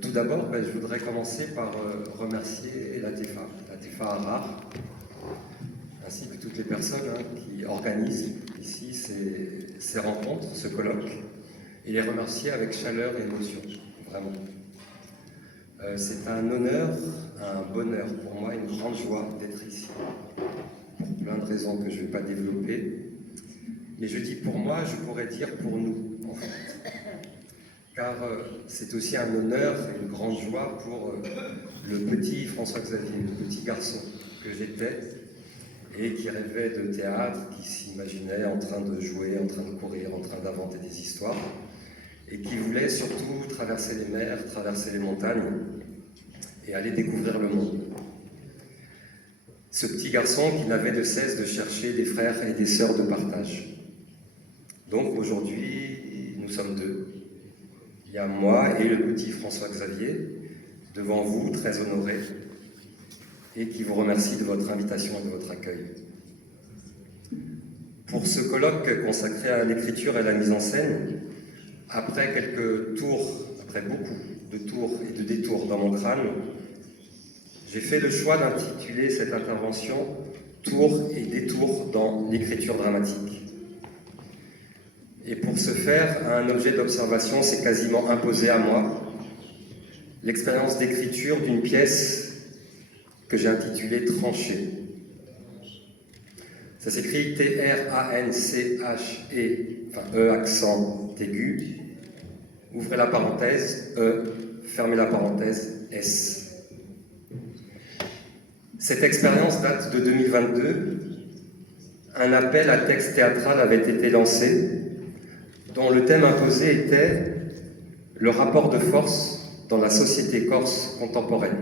Tout d'abord, je voudrais commencer par remercier la TEFA Harare, ainsi que toutes les personnes qui organisent ici ces rencontres, ce colloque, et les remercier avec chaleur et émotion, vraiment. C'est un honneur, un bonheur pour moi, une grande joie d'être ici, pour plein de raisons que je ne vais pas développer. Mais je dis pour moi, je pourrais dire pour nous, en fait. Car c'est aussi un honneur et une grande joie pour le petit François-Xavier, le petit garçon que j'étais et qui rêvait de théâtre, qui s'imaginait en train de jouer, en train de courir, en train d'inventer des histoires et qui voulait surtout traverser les mers, traverser les montagnes et aller découvrir le monde. Ce petit garçon qui n'avait de cesse de chercher des frères et des sœurs de partage. Donc aujourd'hui, nous sommes deux. Il y a moi et le petit François-Xavier, devant vous, très honoré, et qui vous remercie de votre invitation et de votre accueil. Pour ce colloque consacré à l'écriture et à la mise en scène, après quelques tours, après beaucoup de tours et de détours dans mon crâne, j'ai fait le choix d'intituler cette intervention « Tours et détours dans l'écriture dramatique ». Et pour ce faire, un objet d'observation s'est quasiment imposé à moi, l'expérience d'écriture d'une pièce que j'ai intitulée « Tranchée ». Ça s'écrit T-R-A-N-C-H-E, enfin E accent aigu, ouvrez la parenthèse, E, fermez la parenthèse, S. Cette expérience date de 2022. Un appel à texte théâtral avait été lancé, dont le thème imposé était le rapport de force dans la société corse contemporaine.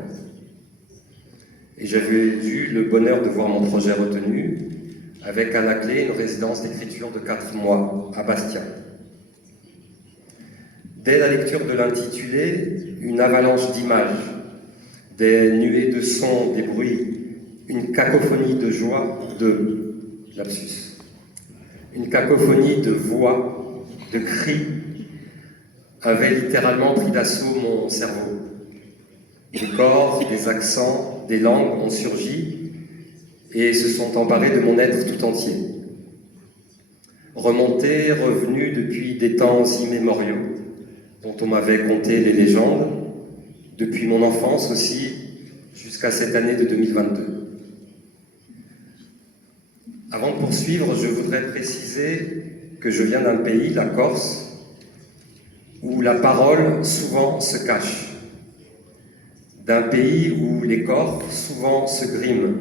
Et j'avais eu le bonheur de voir mon projet retenu, avec à la clé une résidence d'écriture de 4 mois à Bastia. Dès la lecture de l'intitulé, une avalanche d'images, des nuées de sons, des bruits, une cacophonie de joie, une cacophonie de voix, de cris, avait littéralement pris d'assaut mon cerveau. Des corps, des accents, des langues ont surgi et se sont emparés de mon être tout entier. Remonté, revenu depuis des temps immémoriaux, dont on m'avait conté les légendes, depuis mon enfance aussi, jusqu'à cette année de 2022. Avant de poursuivre, je voudrais préciser que je viens d'un pays, la Corse, où la parole souvent se cache, d'un pays où les corps souvent se griment,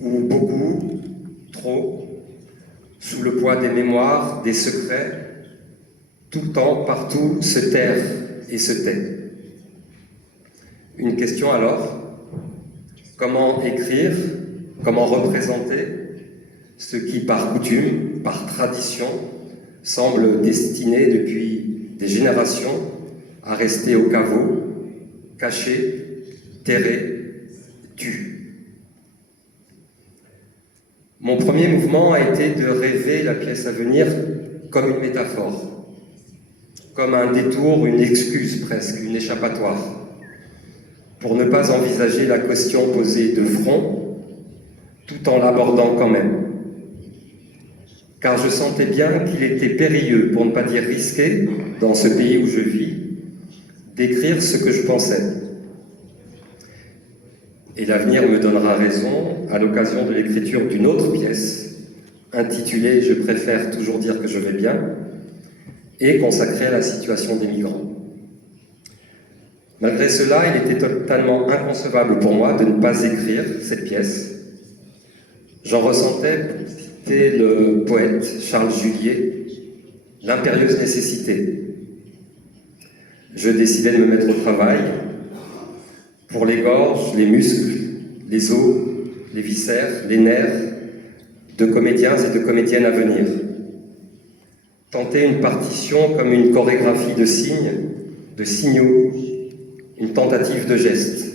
où beaucoup, trop, sous le poids des mémoires, des secrets, tout le temps, partout, se terrent et se tait. Une question alors, comment écrire, comment représenter ce qui, par coutume, par tradition, semble destiné depuis des générations à rester au caveau, caché, terré, tu. Mon premier mouvement a été de rêver la pièce à venir comme une métaphore, comme un détour, une excuse presque, une échappatoire, pour ne pas envisager la question posée de front, tout en l'abordant quand même. Car je sentais bien qu'il était périlleux, pour ne pas dire risqué, dans ce pays où je vis, d'écrire ce que je pensais. Et l'avenir me donnera raison à l'occasion de l'écriture d'une autre pièce, intitulée « Je préfère toujours dire que je vais bien » et consacrée à la situation des migrants. Malgré cela, il était totalement inconcevable pour moi de ne pas écrire cette pièce. J'en ressentais, pour citer le poète Charles Julier, l'impérieuse nécessité. Je décidai de me mettre au travail pour les gorges, les muscles, les os, les viscères, les nerfs de comédiens et de comédiennes à venir. Tenter une partition comme une chorégraphie de signes, de signaux, une tentative de geste,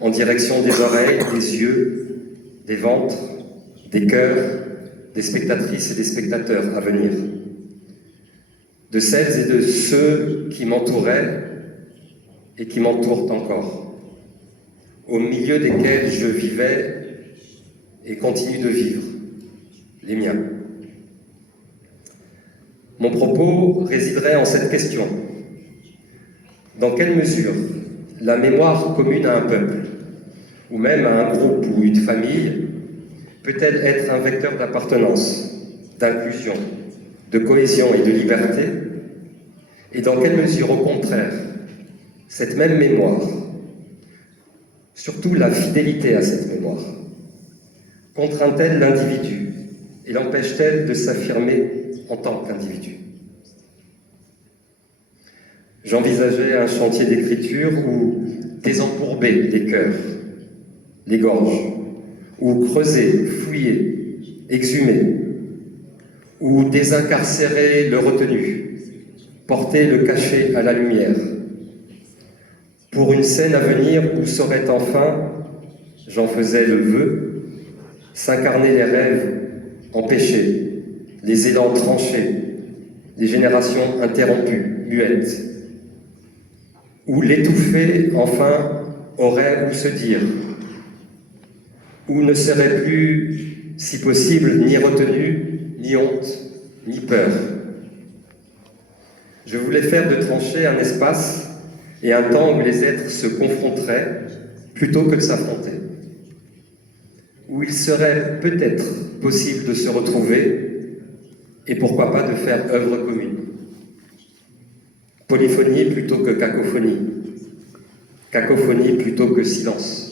en direction des oreilles, des yeux, des ventres, des cœurs, des spectatrices et des spectateurs à venir. de celles et de ceux qui m'entouraient et qui m'entourent encore, au milieu desquels je vivais et continue de vivre, les miens. Mon propos résiderait en cette question. Dans quelle mesure la mémoire commune à un peuple, ou même à un groupe ou une famille, peut-elle être un vecteur d'appartenance, d'inclusion, de cohésion et de liberté? Et dans quelle mesure, au contraire, cette même mémoire, surtout la fidélité à cette mémoire, contraint-elle l'individu et l'empêche-t-elle de s'affirmer en tant qu'individu? J'envisageais un chantier d'écriture où désembourber les cœurs, les gorges, ou creuser, fouiller, exhumer, ou désincarcérer le retenu, porter le cachet à la lumière, pour une scène à venir où saurait enfin, j'en faisais le vœu, s'incarner les rêves empêchés, les élans tranchés, les générations interrompues, muettes, où l'étouffé, enfin, aurait où se dire, où ne serait plus, si possible, ni retenue, ni honte, ni peur. Je voulais faire de tranchées un espace et un temps où les êtres se confronteraient plutôt que de s'affronter, où il serait peut-être possible de se retrouver et pourquoi pas de faire œuvre commune. Polyphonie plutôt que cacophonie, cacophonie plutôt que silence.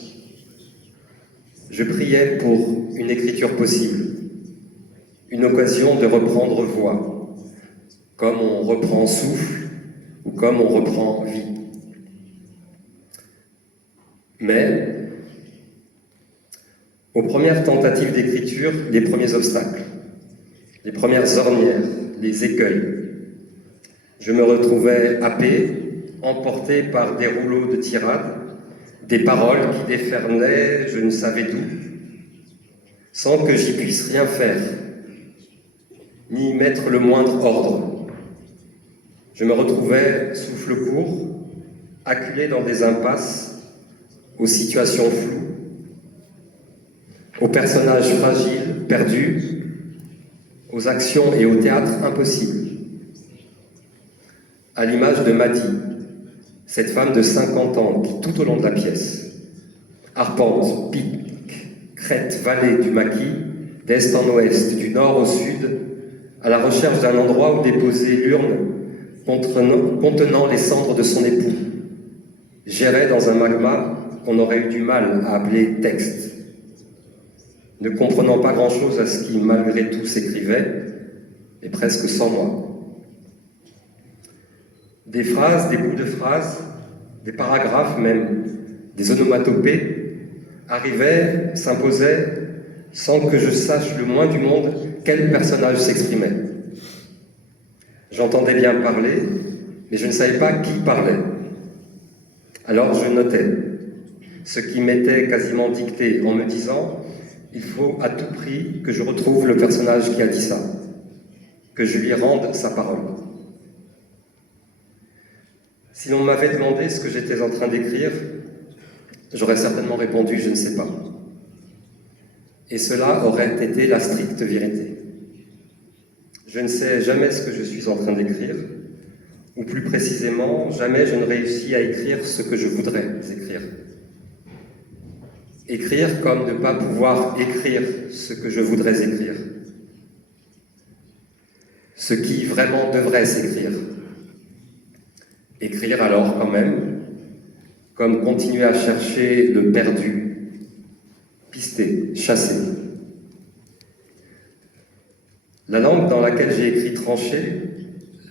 Je priais pour une écriture possible, une occasion de reprendre voix, comme on reprend souffle ou comme on reprend vie. Mais, aux premières tentatives d'écriture, les premiers obstacles, les premières ornières, les écueils, je me retrouvais happé, emporté par des rouleaux de tirades, des paroles qui déferlaient je ne savais d'où, sans que j'y puisse rien faire, ni mettre le moindre ordre. Je me retrouvais, souffle court, acculé dans des impasses, aux situations floues, aux personnages fragiles, perdus, aux actions et au théâtre impossibles. À l'image de Maddy, cette femme de 50 ans qui, tout au long de la pièce, arpente, pique, crête, vallée du maquis, d'est en ouest, du nord au sud, à la recherche d'un endroit où déposer l'urne contenant les cendres de son époux, gérait dans un magma qu'on aurait eu du mal à appeler texte, ne comprenant pas grand-chose à ce qui, malgré tout, s'écrivait, et presque sans moi. Des phrases, des bouts de phrases, des paragraphes même, des onomatopées, arrivaient, s'imposaient, sans que je sache le moins du monde quel personnage s'exprimait. J'entendais bien parler, mais je ne savais pas qui parlait. Alors je notais, ce qui m'était quasiment dicté en me disant « il faut à tout prix que je retrouve le personnage qui a dit ça, que je lui rende sa parole ». Si l'on m'avait demandé ce que j'étais en train d'écrire, j'aurais certainement répondu « je ne sais pas ». Et cela aurait été la stricte vérité. Je ne sais jamais ce que je suis en train d'écrire, ou plus précisément, jamais je ne réussis à écrire ce que je voudrais écrire. Écrire comme ne pas pouvoir écrire ce que je voudrais écrire. Ce qui vraiment devrait s'écrire. Écrire alors quand même, comme continuer à chercher le perdu, pister, chasser. La langue dans laquelle j'ai écrit tranchée,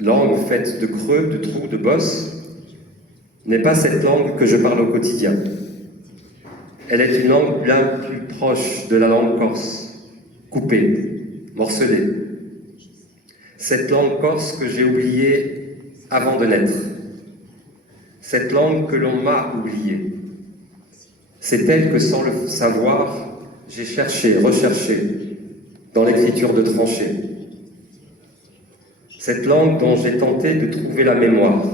langue faite de creux, de trous, de bosses, n'est pas cette langue que je parle au quotidien. Elle est une langue bien plus proche de la langue corse, coupée, morcelée. Cette langue corse que j'ai oubliée avant de naître. Cette langue que l'on m'a oubliée. C'est elle que, sans le savoir, j'ai cherché, recherché, dans l'écriture de tranchée. cette langue dont j'ai tenté de trouver la mémoire.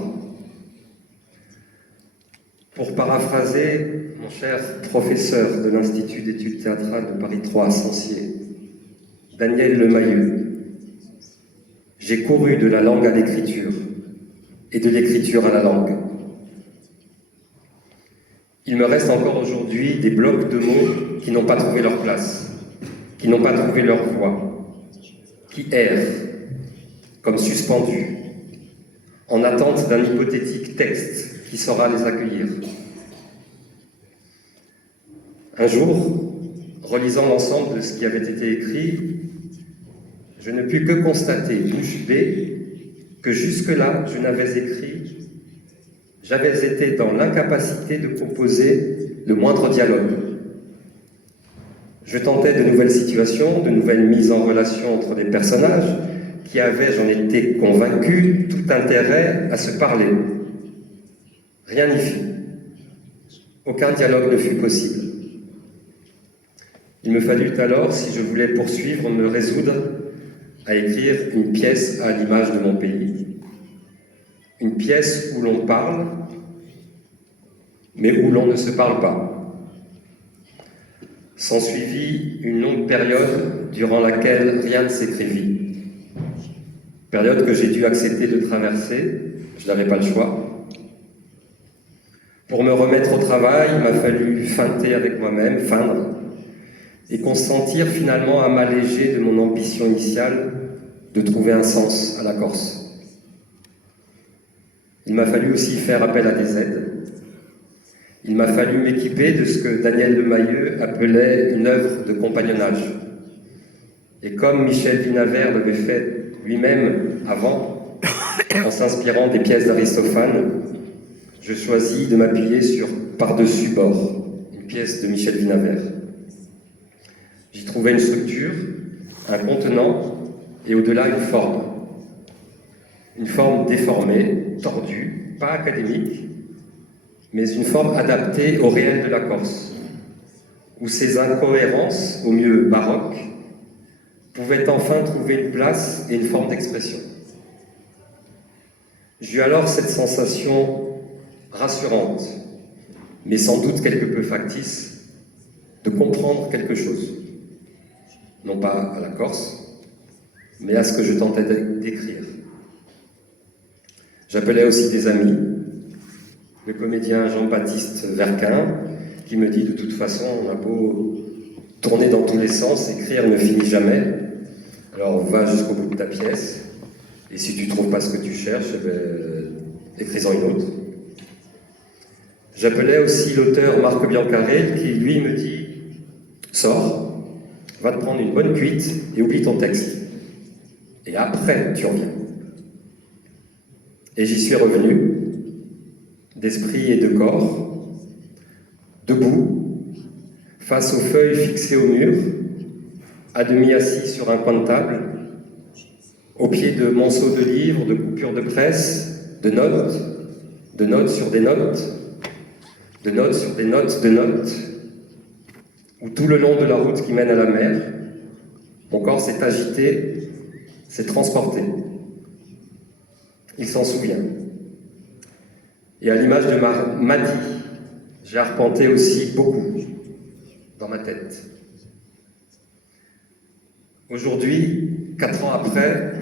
Pour paraphraser mon cher professeur de l'Institut d'études théâtrales de Paris 3 à Sancier, Daniel Lemayeux, j'ai couru de la langue à l'écriture et de l'écriture à la langue. Il me reste encore aujourd'hui des blocs de mots qui n'ont pas trouvé leur place, qui n'ont pas trouvé leur voie, qui errent, comme suspendus, en attente d'un hypothétique texte qui saura les accueillir. Un jour, relisant l'ensemble de ce qui avait été écrit, je ne pus que constater, bouche bée, que jusque-là, j'avais été dans l'incapacité de composer le moindre dialogue. Je tentais de nouvelles situations, de nouvelles mises en relation entre des personnages qui avaient, j'en étais convaincu, tout intérêt à se parler. Rien n'y fut. Aucun dialogue ne fut possible. Il me fallut alors, si je voulais poursuivre, me résoudre à écrire une pièce à l'image de mon pays. Une pièce où l'on parle, mais où l'on ne se parle pas. S'ensuivit une longue période durant laquelle rien ne s'écrivit. Période que j'ai dû accepter de traverser, je n'avais pas le choix. Pour me remettre au travail, il m'a fallu feinter avec moi-même, feindre, et consentir finalement à m'alléger de mon ambition initiale de trouver un sens à la Corse. Il m'a fallu aussi faire appel à des aides. Il m'a fallu m'équiper de ce que Daniel Lemayeux appelait une œuvre de compagnonnage. Et comme Michel Vinaver l'avait fait lui-même avant, en s'inspirant des pièces d'Aristophane, je choisis de m'appuyer sur Par-dessus bord, une pièce de Michel Vinaver. J'y trouvais une structure, un contenant et au-delà une forme. Une forme déformée, tordue, pas académique, mais une forme adaptée au réel de la Corse, où ces incohérences, au mieux baroques, pouvaient enfin trouver une place et une forme d'expression. J'eus alors cette sensation rassurante, mais sans doute quelque peu factice, de comprendre quelque chose. Non pas à la Corse, mais à ce que je tentais d'écrire. J'appelais aussi des amis, le comédien Jean-Baptiste Verquin, qui me dit de toute façon, on a beau tourner dans tous les sens, écrire ne finit jamais, alors va jusqu'au bout de ta pièce, et si tu ne trouves pas ce que tu cherches, écris-en une autre. J'appelais aussi l'auteur Marc Biancarel, qui lui me dit « Sors, va te prendre une bonne cuite et oublie ton texte. Et après, tu reviens. » Et j'y suis revenu, d'esprit et de corps, debout, face aux feuilles fixées au mur, à demi assis sur un coin de table, au pied de monceaux de livres, de coupures de presse, de notes sur des notes, de notes sur des notes de notes, où tout le long de la route qui mène à la mer, mon corps s'est agité, s'est transporté. Il s'en souvient. Et à l'image de Madi, j'ai arpenté aussi beaucoup dans ma tête. Aujourd'hui, 4 ans après,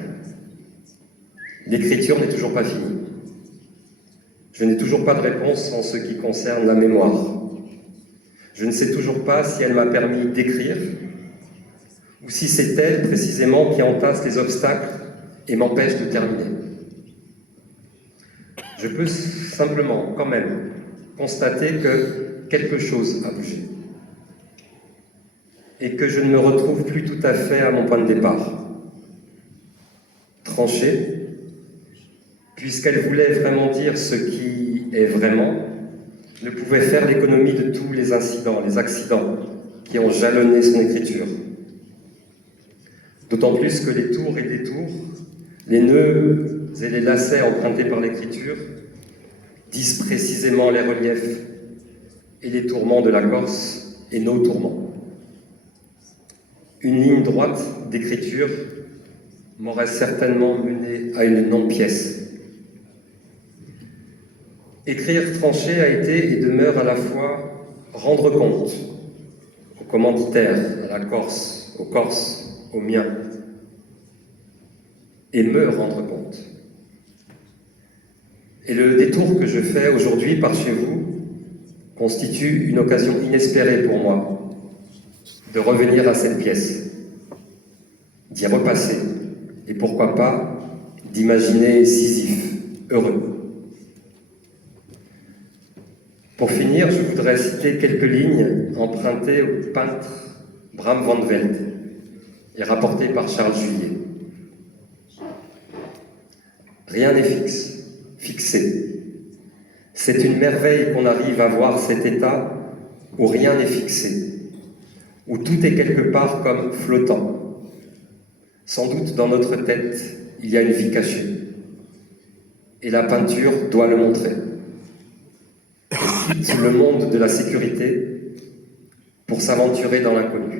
l'écriture n'est toujours pas finie. Je n'ai toujours pas de réponse en ce qui concerne la mémoire. Je ne sais toujours pas si elle m'a permis d'écrire ou si c'est elle, précisément, qui entasse les obstacles et m'empêche de terminer. Je peux simplement, quand même, constater que quelque chose a bougé et que je ne me retrouve plus tout à fait à mon point de départ. Tranchée, puisqu'elle voulait vraiment dire ce qui est vraiment, ne pouvait faire l'économie de tous les incidents, les accidents qui ont jalonné son écriture. D'autant plus que les tours et détours, les nœuds et les lacets empruntés par l'écriture disent précisément les reliefs et les tourments de la Corse et nos tourments. Une ligne droite d'écriture m'aurait certainement mené à une non-pièce. Écrire tranché a été et demeure à la fois rendre compte au commanditaire, à la Corse, aux Corses, aux miens, et me rendre compte. Et le détour que je fais aujourd'hui par chez vous constitue une occasion inespérée pour moi de revenir à cette pièce, d'y repasser, et pourquoi pas d'imaginer Sisyphe heureux. Pour finir, je voudrais citer quelques lignes empruntées au peintre Bram van Velde et rapportées par Charles Juillet. Rien n'est fixe, fixé. C'est une merveille qu'on arrive à voir cet état où rien n'est fixé, où tout est quelque part comme flottant. Sans doute dans notre tête, il y a une vie cachée. Et la peinture doit le montrer. Elle quitte le monde de la sécurité pour s'aventurer dans l'inconnu.